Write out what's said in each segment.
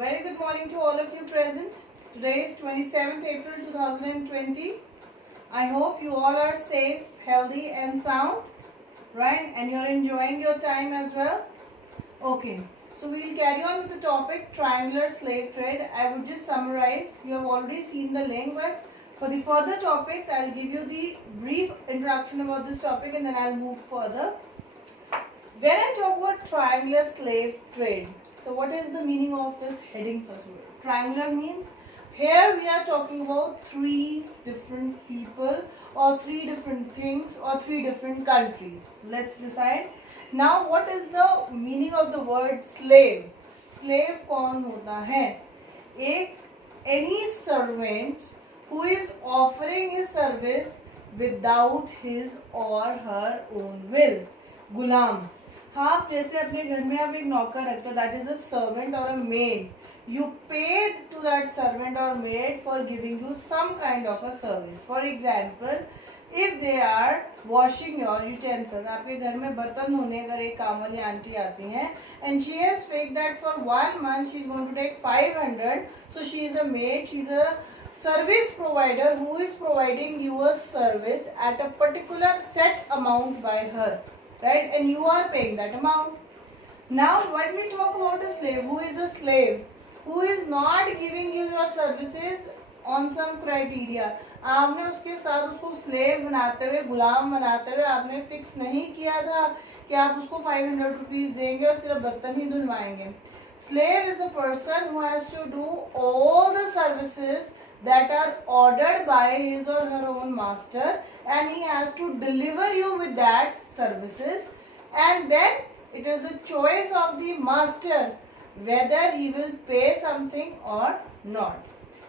very good morning to all of you present. Today is 27th April 2020. I hope you all are safe, healthy and sound, right? And you're enjoying your time as well. Okay, so we'll carry on with the topic triangular slave trade. I would just summarize. You have already seen the link, but for the further topics, I'll give you the brief introduction about this topic and then I'll move further. When I talk about triangular slave trade, so what is the meaning of this heading first of all? Triangular means here we are talking about three different people or three different things or three different countries. So let's decide. Now what is the meaning of the word slave? Slave कौन होता है? Any servant who is offering his service without his or her own will. गुलाम. हाँ, जैसे अपने घर में आप एक नौकर रखते हो, that is a servant or a maid. You paid to that servant or maid for giving you some kind of a service. For example, if they are washing your utensils, आपके घर में बर्तन धोने अगर एक काम वाली आंटी आती हैं, and she has fixed that for 1 month she is going to take 500, so she is a maid, she is a service provider who is providing you a service at a particular set amount by her. Right, and you are paying that amount. Now when we talk about a slave, who is a slave? Who is not giving you your services on some criteria. आपने उसके साथ उसको slave बनाते हुए, गुलाम बनाते हुए आपने fix नहीं किया था कि आप उसको 500 rupees देंगे और सिर्फ बर्तन ही धुलवाएंगे. Slave is the person who has to do all the services that are ordered by his or her own master, and he has to deliver you with that services, and then it is the choice of the master whether he will pay something or not.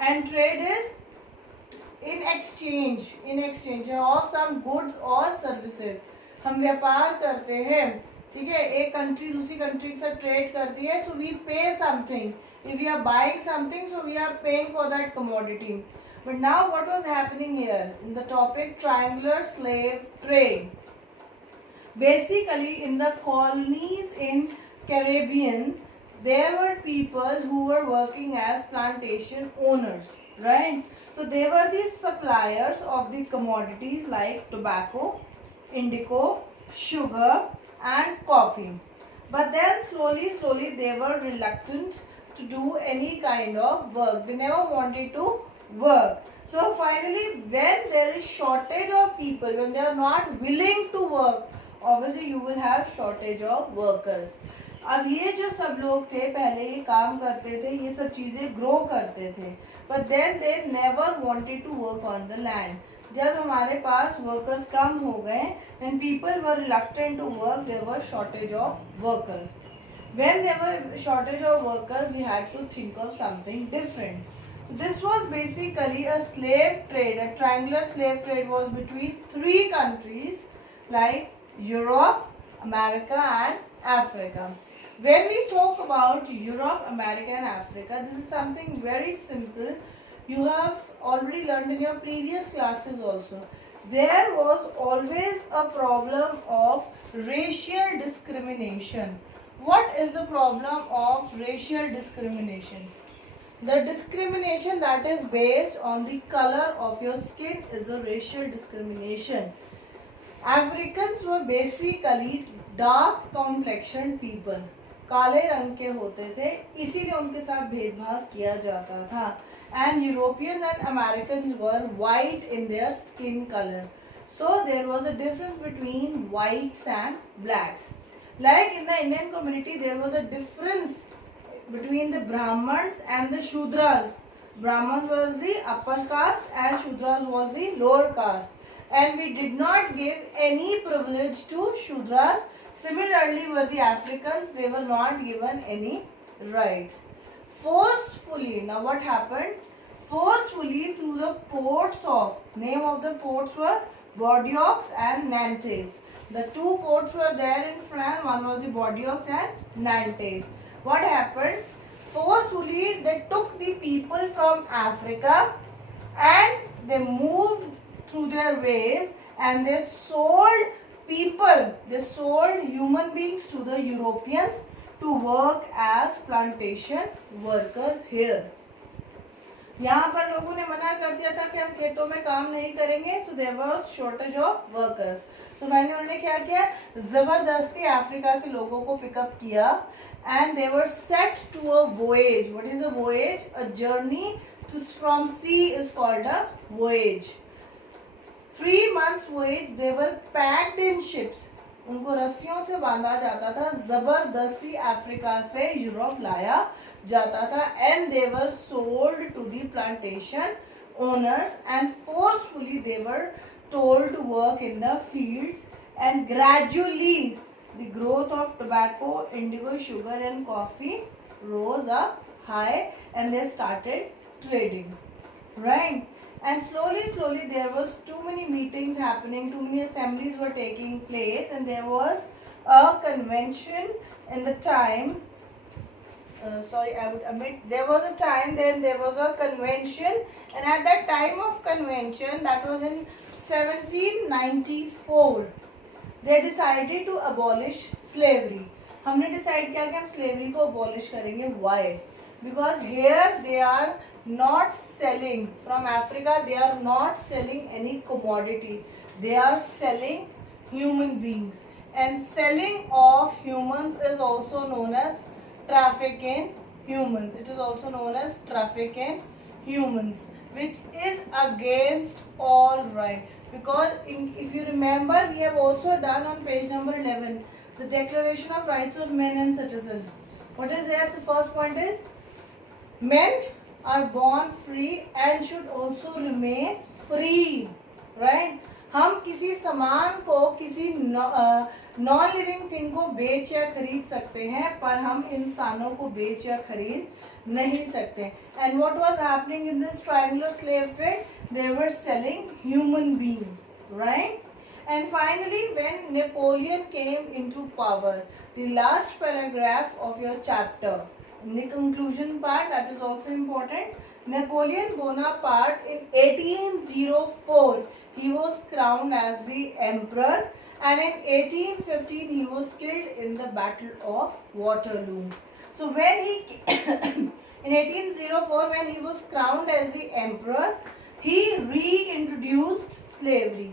And trade is in exchange of some goods or services. हम व्यापार करते हैं, ठीक है, एक country दूसरी country के साथ ट्रेड करती है, so we pay something. If we are buying something, so we are paying for that commodity. But now what was happening here in the topic triangular slave trade? Basically in the colonies in Caribbean, there were people who were working as plantation owners, right? So they were the suppliers of the commodities like tobacco, indigo, sugar and coffee. But then slowly they were reluctant to do any kind of work. They never wanted to work. So finally, when there is shortage of people, when they are not willing to work, obviously you will have shortage of workers. अब ये जो सब लोग थे पहले ये काम करते थे, ये सब चीजें ग्रो करते थे, but then they never wanted to work on the land. जब हमारे पास workers कम हो गए, when people were reluctant to work, there was shortage of workers. When there were shortage of workers, we had to think of something different. So this was basically a slave trade. A triangular slave trade was between three countries like Europe, America and Africa. When we talk about Europe, America and Africa, this is something very simple. You have already learned in your previous classes also. There was always a problem of racial discrimination. What is the problem of racial discrimination? The discrimination that is based on the color of your skin is a racial discrimination. Africans were basically dark complexioned people. काले रंग के होते थे, इसीलिए उनके साथ भेदभाव किया जाता था. And Europeans and Americans were white in their skin color. So there was a difference between whites and blacks. Like in the Indian community, there was a difference between the Brahmins and the Shudras. Brahmins was the upper caste and Shudras was the lower caste. And we did not give any privilege to Shudras. Similarly were the Africans, they were not given any rights. Forcefully, now what happened? Forcefully through the ports of, name of the ports were Bordeaux and Nantes. The two ports were there in France, one was the Bordeaux and Nantes. What happened? Forcefully they took the people from Africa and they moved through their ways and they sold people, they sold human beings to the Europeans to work as plantation workers here. यहाँ पर लोगों ने मना कर दिया था कि हम खेतों में काम नहीं करेंगे, so there was shortage of workers. तो मैंने उन्होंने क्या किया, जबरदस्ती अफ्रीका से लोगों को पिकअप किया and they were set to a voyage. What is a voyage? A journey from sea is called a voyage. 3 months voyage. They were packed in ships. उनको रस्सियों से बांधा जाता था, जबरदस्ती अफ्रीका से यूरोप लाया जाता था, and they were sold to the plantation owners and forcefully they were told to work in the fields, and gradually the growth of tobacco, indigo, sugar and coffee rose up high and they started trading, right? And slowly there was too many meetings happening, too many assemblies were taking place, and there was a convention in the time, I would admit, there was a time then there was a convention, and at that time of convention, that was in 1794, they decided to abolish slavery. हमने decide किया कि हम slavery को abolish करेंगे. Why? Because here they are not selling from Africa, they are not selling any commodity, they are selling human beings, and selling of humans is also known as traffic in humans. It is also known as traffic in humans, which is against all right, because if you remember, we have also done on page number 11 the Declaration of Rights of Men and Citizens. What is there? The first point is men are born free and should also remain free, right? हम किसी सामान को, किसी non living thing को बेच या खरीद सकते हैं, पर हम इंसानों को बेच या खरीद नहीं सकते. And what was happening in this triangular slave trade? They were selling human beings, right? And finally, when Napoleon came into power, the last paragraph of your chapter, in the conclusion part, that is also important. Napoleon Bonaparte in 1804, he was crowned as the emperor, and in 1815 he was killed in the Battle of Waterloo. So when he in 1804, when he was crowned as the emperor, he reintroduced slavery,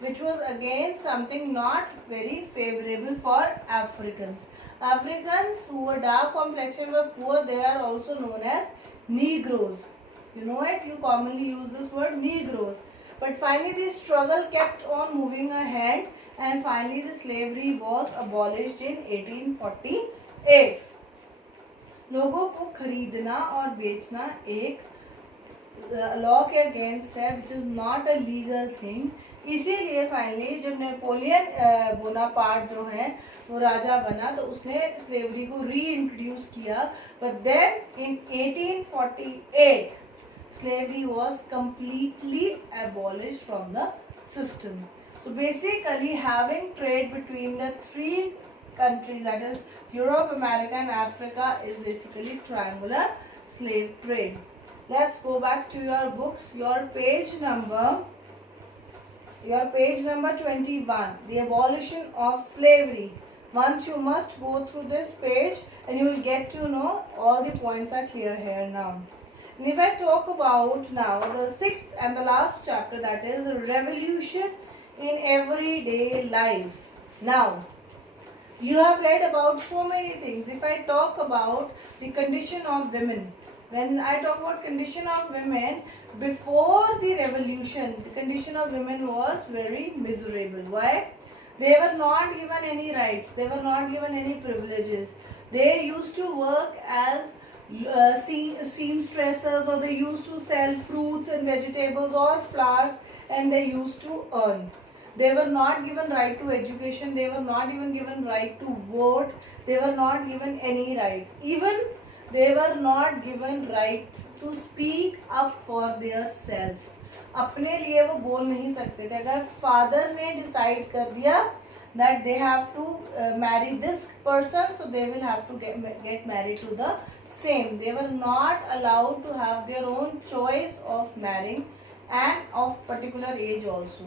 which was again something not very favorable for Africans. Africans who were dark complexion were poor, they are also known as Negroes. You know it, you commonly use this word Negroes. But finally the struggle kept on moving ahead, and finally the slavery was abolished in 1848. लोगों को खरीदना और बेचना एक law के against है, which is not a legal thing. इसीलिए finally जब नेपोलियन बोनापार्ट जो है वो राजा बना, तो उसने स्लेवरी को रीइंट्रोड्यूस किया, but then in 1848 slavery was completely abolished from the system. So basically having trade between the three countries, that is Europe, America and Africa, is basically triangular slave trade. Let's go back to your books, your page number 21, the abolition of slavery. Once you must go through this page and you will get to know all the points are clear here now. And if I talk about now the sixth and the last chapter, that is the revolution in everyday life. Now, you have read about so many things. If I talk about the condition of women, when I talk about condition of women, before the revolution, the condition of women was very miserable. Why? They were not given any rights. They were not given any privileges. They used to work as seamstresses, or they used to sell fruits and vegetables or flowers, and they used to earn. They were not given right to education. They were not even given right to vote. They were not given any right. Even they were not given right to speak up for their self. अपने लिए वो बोल नहीं सकते थे. अगर father ने decide कर दिया that they have to marry this person, so they will have to get married to the same. They were not allowed to have their own choice of marrying, and of particular age also.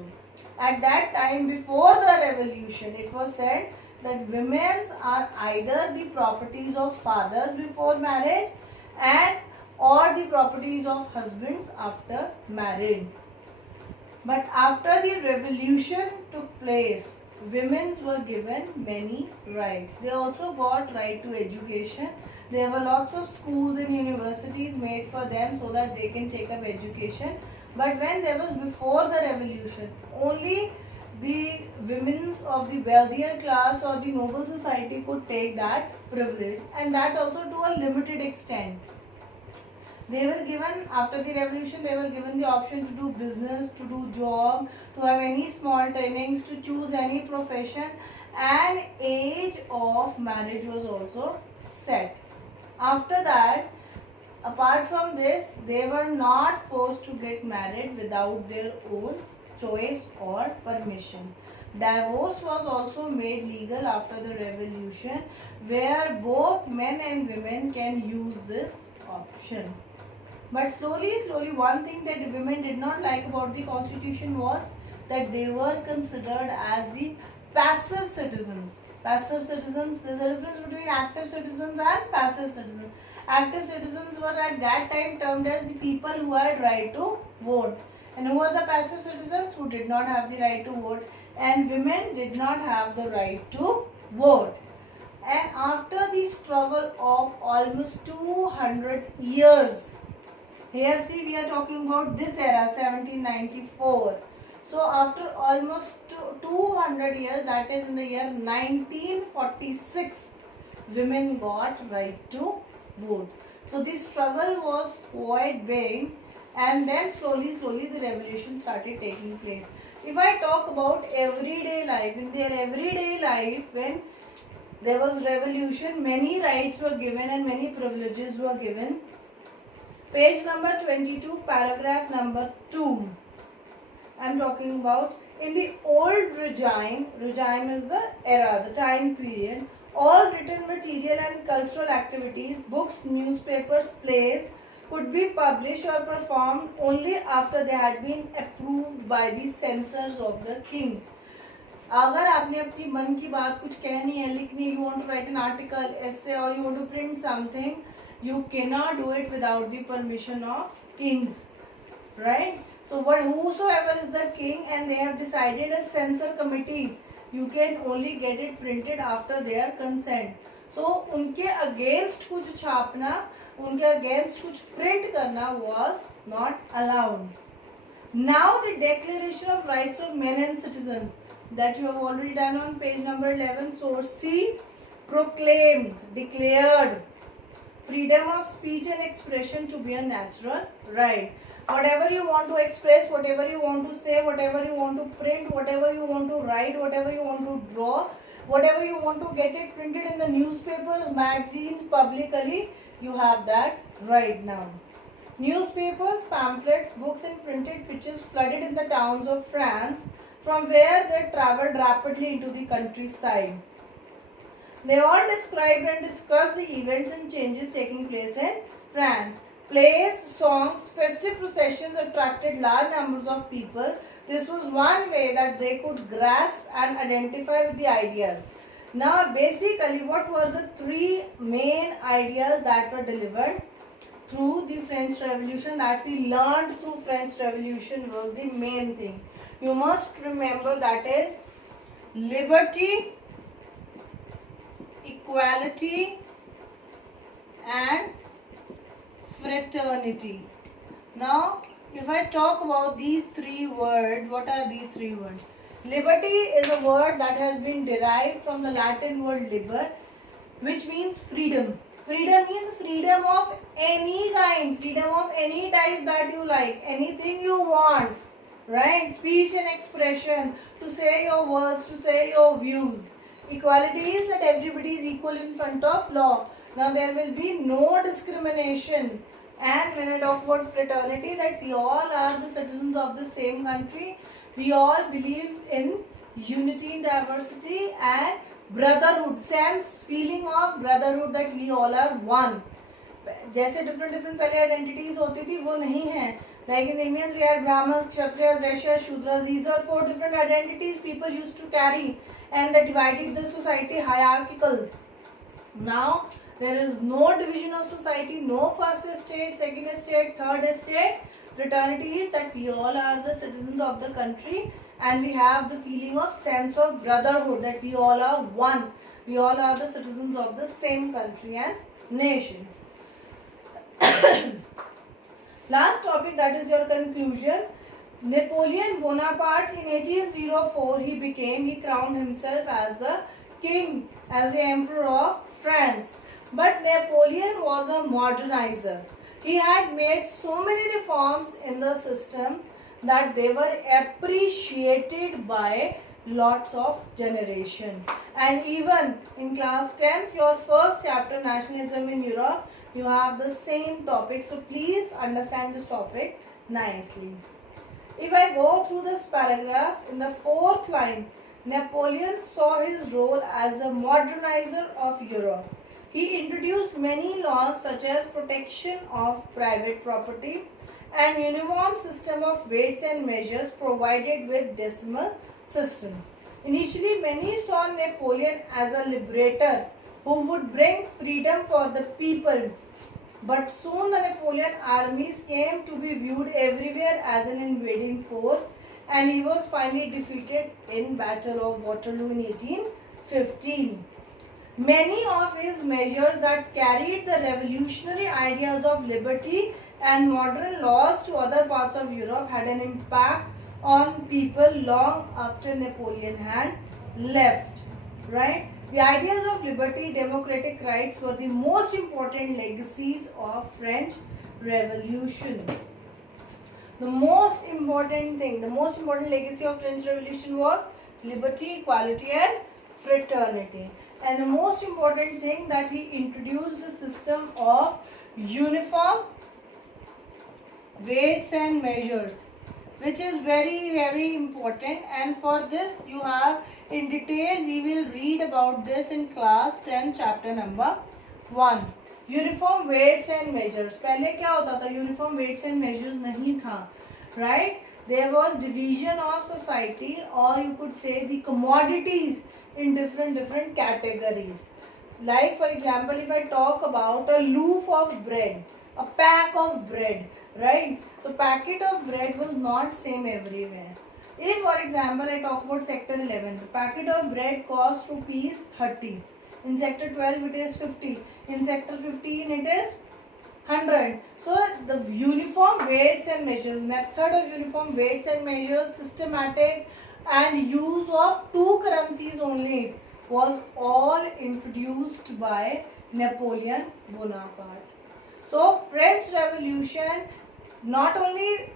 At that time, before the revolution, it was said that women are either the properties of fathers before marriage and or the properties of husbands after marriage. But after the revolution took place, women were given many rights. They also got right to education. There were lots of schools and universities made for them so that they can take up education. But when there was before the revolution, only the women of the wealthier class or the noble society could take that privilege, and that also to a limited extent. They were given, after the revolution, they were given the option to do business, to do job, to have any small trainings, to choose any profession, and age of marriage was also set. After that, apart from this, they were not forced to get married without their own choice or permission. Divorce was also made legal after the revolution, where both men and women can use this option. But slowly, one thing that women did not like about the constitution was that they were considered as the passive citizens. Passive citizens, there's a difference between active citizens and passive citizens. Active citizens were at that time termed as the people who had right to vote. And who were the passive citizens? Who did not have the right to vote. And women did not have the right to vote. And after the struggle of almost 200 years, here see we are talking about this era, 1794. So after almost 200 years, that is in the year 1946, women got right to vote. So this struggle was quite big, and then slowly the revolution started taking place. If I talk about everyday life, in their everyday life, when there was revolution, many rights were given and many privileges were given. Page number 22, paragraph number 2. I am talking about in the old regime is the era, the time period. All written material and cultural activities, books, newspapers, plays could be published or performed only after they had been approved by the censors of the king. अगर आपने अपनी मन की बात कुछ कहनी है, लिखनी, you want to write an article, essay, or you want to print something, you cannot do it without the permission of kings, right? So whosoever is the king and they have decided a censor committee, you can only get it printed after their consent. So उनके against कुछ छापना, उनके against कुछ print करना was not allowed. Now the Declaration of Rights of Men and Citizens that you have already done on page number 11, source C, proclaimed, declared freedom of speech and expression to be a natural right. Whatever you want to express, whatever you want to say, whatever you want to print, whatever you want to write, whatever you want to draw, whatever you want to get it printed in the newspapers, magazines, publicly, you have that right now. Newspapers, pamphlets, books and printed pictures flooded in the towns of France, from where they travelled rapidly into the countryside. They all described and discussed the events and changes taking place in France. Plays, songs, festive processions attracted large numbers of people. This was one way that they could grasp and identify with the ideas. Now, basically, what were the three main ideas that were delivered through the French Revolution, that we learned through French Revolution was the main thing. You must remember, that is liberty, equality and fraternity. Now, if I talk about these three words, what are these three words? Liberty is a word that has been derived from the Latin word liber, which means freedom. Freedom means freedom of any kind, freedom of any type that you like, anything you want, right? Speech and expression, to say your words, to say your views. Equality is that everybody is equal in front of law. Now there will be no discrimination. And when I talk about fraternity, that we all are the citizens of the same country. We all believe in unity in diversity and brotherhood, sense, feeling of brotherhood, that we all are one. जैसे different different पहले identities होती थी वो नहीं है. Like in Indians, we had Brahmins, Kshatriyas, Vaishyas, Shudras. These are 4 different identities people used to carry, and they divided the society hierarchical. Now there is no division of society, no first estate, second estate, third estate. Fraternity is that we all are the citizens of the country, and we have the feeling of sense of brotherhood, that we all are one. We all are the citizens of the same country and nation. Last topic, that is your conclusion. Napoleon Bonaparte, in 1804 he crowned himself as the king, as the emperor of France. But Napoleon was a modernizer. He had made so many reforms in the system that they were appreciated by lots of generation. And even in class 10th, your first chapter, Nationalism in Europe, you have the same topic. So please understand this topic nicely. If I go through this paragraph, in the 4th line, Napoleon saw his role as a modernizer of Europe. He introduced many laws such as protection of private property and uniform system of weights and measures provided with decimal system. Initially, many saw Napoleon as a liberator who would bring freedom for the people. But soon the Napoleon armies came to be viewed everywhere as an invading force, and he was finally defeated in Battle of Waterloo in 1815. Many of his measures that carried the revolutionary ideas of liberty and modern laws to other parts of Europe had an impact on people long after Napoleon had left, right? The ideas of liberty, democratic rights were the most important legacies of French Revolution. The most important thing, the most important legacy of French Revolution was liberty, equality and fraternity. And the most important thing, that he introduced the system of uniform weights and measures, which is very, very important. And for this you have in detail, we will read about this in class 10 chapter number 1. Uniform weights and measures. पहले क्या होता था? Uniform weights and measures नहीं था, right? There was division of society, or you could say the commodities, in different categories. Like for example, if I talk about a loaf of bread, a pack of bread, right? So packet of bread was not same everywhere. If for example I talk about sector 11, the packet of bread costs rupees 30. In sector 12 it is 50. In sector 15 it is 100. So the uniform weights and measures, method of uniform weights and measures, systematic and use of 2 currencies only, was all introduced by Napoleon Bonaparte. So French Revolution not only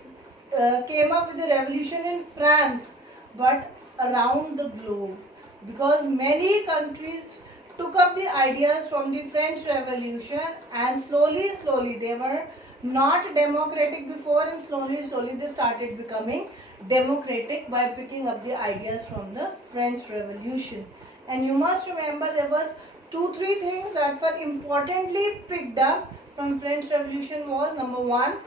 came up with the revolution in France, but around the globe, because many countries took up the ideas from the French Revolution, and slowly they were not democratic before, and slowly they started becoming democratic by picking up the ideas from the French Revolution. And you must remember, there were 2-3 things that were importantly picked up from French Revolution. Was number 1,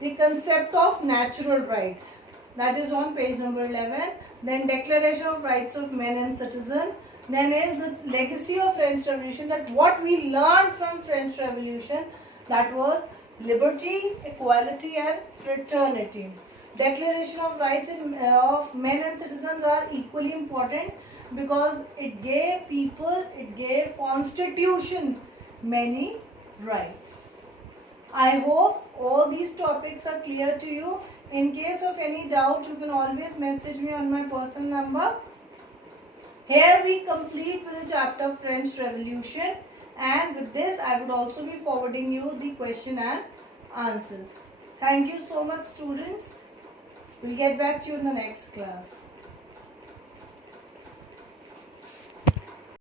the concept of natural rights, that is on page number 11. Then Declaration of Rights of Men and Citizen. Then is the legacy of French Revolution, that what we learned from French Revolution, that was liberty, equality and fraternity. Declaration of Rights of Men and Citizens are equally important, because it gave people, it gave constitution many rights. I hope all these topics are clear to you. In case of any doubt, you can always message me on my personal number. Here we complete with the chapter French Revolution, and with this I would also be forwarding you the question and answers. Thank you so much, students. We'll get back to you in the next class.